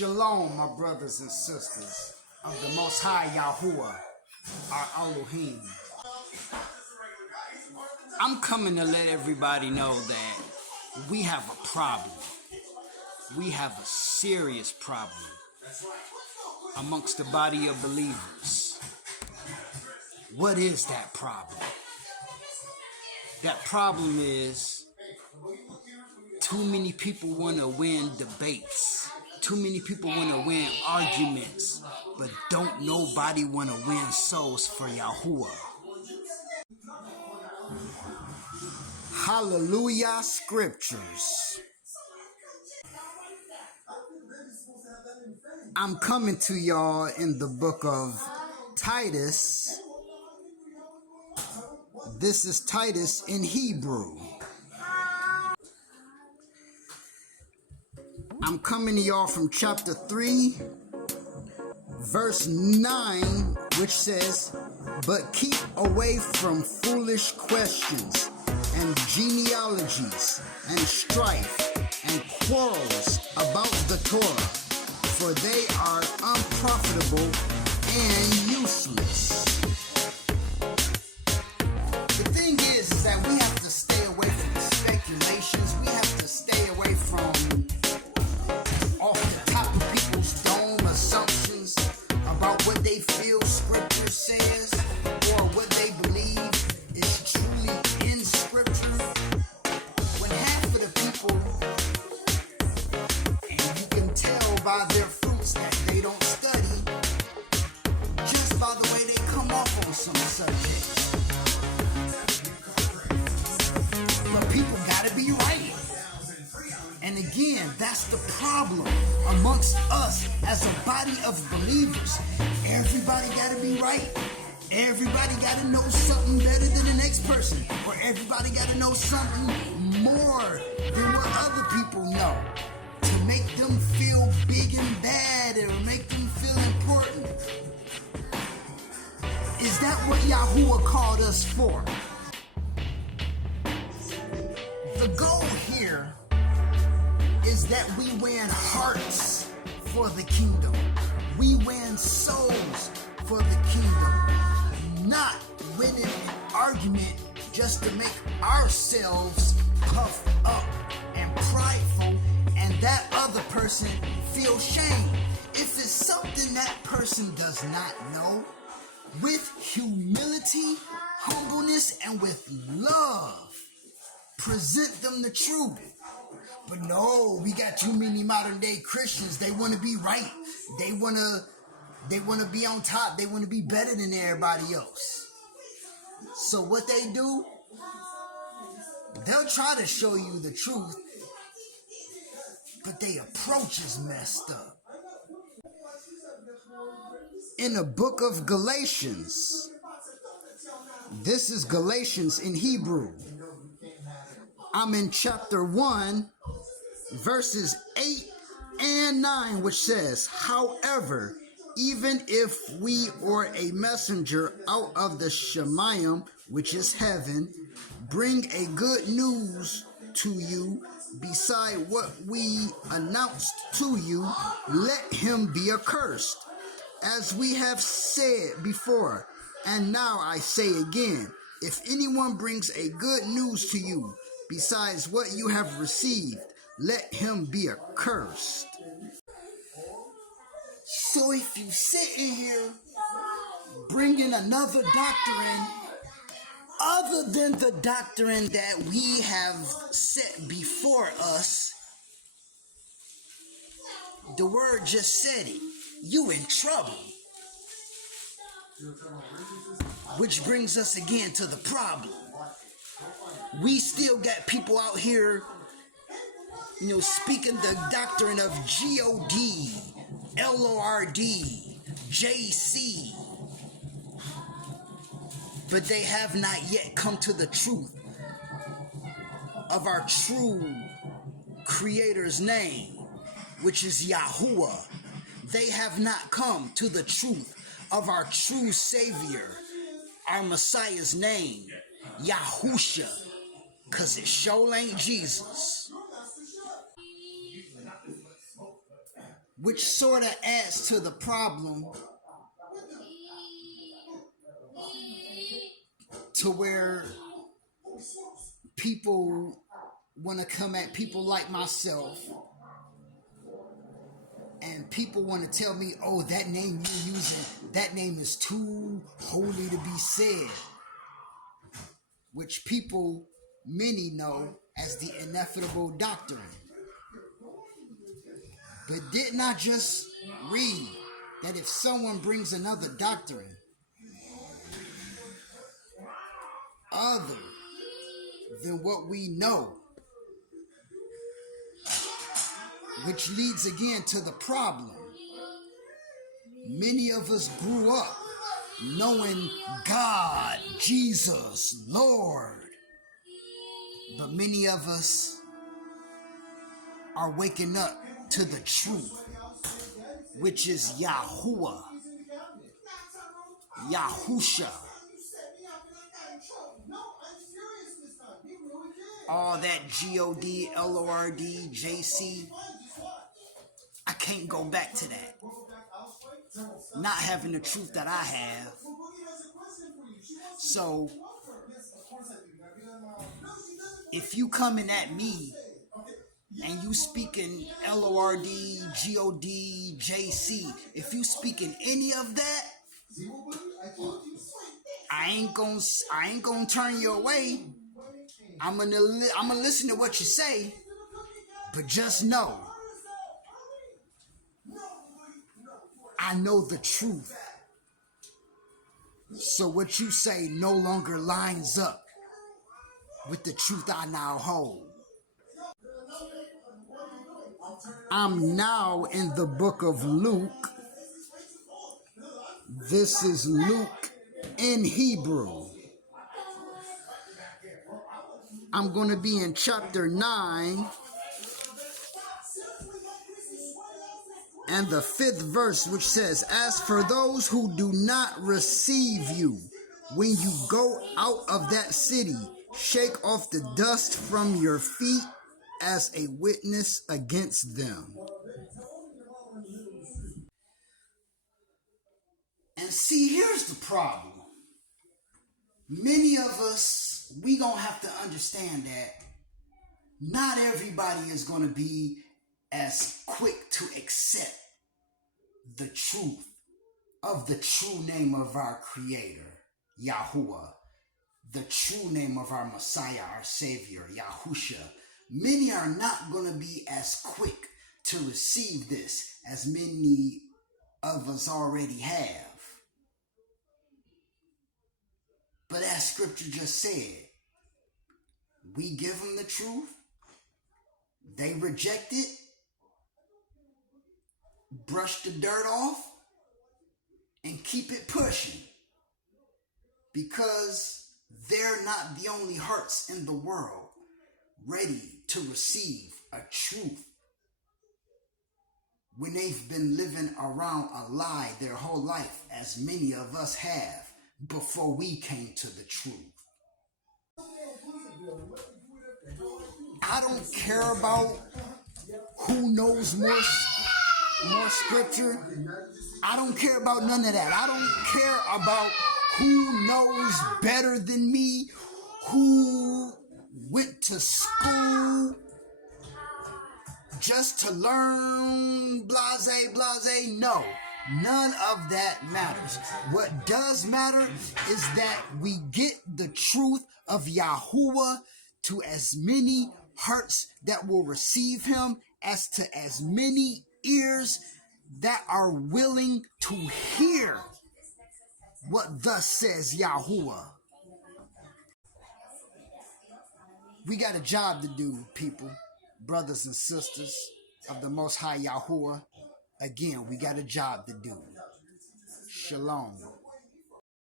Shalom, my brothers and sisters of the Most High Yahuwah, our Elohim. I'm coming to let everybody know that we have a problem. We have a serious problem amongst the body of believers. What is that problem? That problem is too many people want to win debates. Too many people want to win arguments, but don't nobody want to win souls for Yahuwah. Hallelujah scriptures. I'm coming to y'all in the book of Titus. This is Titus in Hebrew. I'm coming to y'all from chapter 3, verse 9, which says, "But keep away from foolish questions and genealogies and strife and quarrels about the Torah, for they are unprofitable and useless." The thing is that we have to stay away from speculations. We have to stay away from off the top of people's dome assumptions about what they feel scripture says or what they believe is truly in scripture. When half of the people, and you can tell by their fruits that they don't study, just by the way they come off on some subjects. But people gotta be right. And again, that's the problem amongst us as a body of believers. Everybody got to be right. Everybody got to know something better than the next person. Or everybody got to know something more than what other people know. To make them feel big and bad or make them feel important. Is that what Yahuwah called us for? The goal here is that we win hearts for the kingdom. We win souls for the kingdom. Not winning an argument just to make ourselves puffed up and prideful and that other person feel shame. If it's something that person does not know, with humility, humbleness, and with love, present them the truth. But no, we got too many modern day Christians. They want to be right. They want to be on top. They want to be better than everybody else. So what they do, they'll try to show you the truth, but their approach is messed up. In the book of Galatians, this is Galatians in Hebrew. I'm in chapter 1, verses 8 and 9, which says, "However, even if we or a messenger out of the Shemayim, which is heaven, bring a good news to you beside what we announced to you, let him be accursed. As we have said before, and now I say again, if anyone brings a good news to you besides what you have received, let him be accursed." So if you sit in here bringing another doctrine other than the doctrine that we have set before us, the word just said it, you in trouble. Which brings us again to the problem. We still got people out here, speaking the doctrine of God, Lord, JC. But they have not yet come to the truth of our true Creator's name, which is Yahuwah. They have not come to the truth of our true Savior, our Messiah's name, Yahusha, because it sure ain't Jesus. which sort of adds to the problem to where people want to come at people like myself, and people want to tell me, oh, that name you're using, that name is too holy to be said, which people, many know as the ineffable doctrine. But didn't I just read that if someone brings another doctrine other than what we know, which leads again to the problem. Many of us grew up knowing God, Jesus, Lord. But many of us are waking up to the truth, which is Yahuwah, Yahusha. All that G-O-D, L-O-R-D, J-C. I can't go back to that. Not having the truth that I have. So, if you coming at me and you speaking L-O-R-D, G-O-D, J-C, if you speaking any of that, I ain't gonna turn you away. I'm gonna listen to what you say, but just know, I know the truth. So what you say no longer lines up with the truth I now hold. I'm now in the book of Luke. This is Luke in Hebrew. I'm going to be in chapter 9 and the 5th verse, which says, as for those who do not receive you, when you go out of that city, shake off the dust from your feet as a witness against them. And see, here's the problem. Many of us, we gonna have to understand that not everybody is gonna be as quick to accept the truth of the true name of our Creator, Yahuwah, the true name of our Messiah, our Savior, Yahusha. Many are not gonna be as quick to receive this as many of us already have. But as scripture just said, we give them the truth, they reject it, brush the dirt off, and keep it pushing. Because they're not the only hearts in the world ready to receive a truth when they've been living around a lie their whole life, as many of us have before we came to the truth. I don't care about who knows more scripture. I don't care about none of that. I don't care about who knows better than me, who went to school just to learn, blase. No, none of that matters. What does matter is that we get the truth of Yahuwah to as many hearts that will receive him as to as many ears that are willing to hear what thus says Yahuwah. We got a job to do, people, brothers and sisters of the Most High Yahuwah. Again, we got a job to do. Shalom.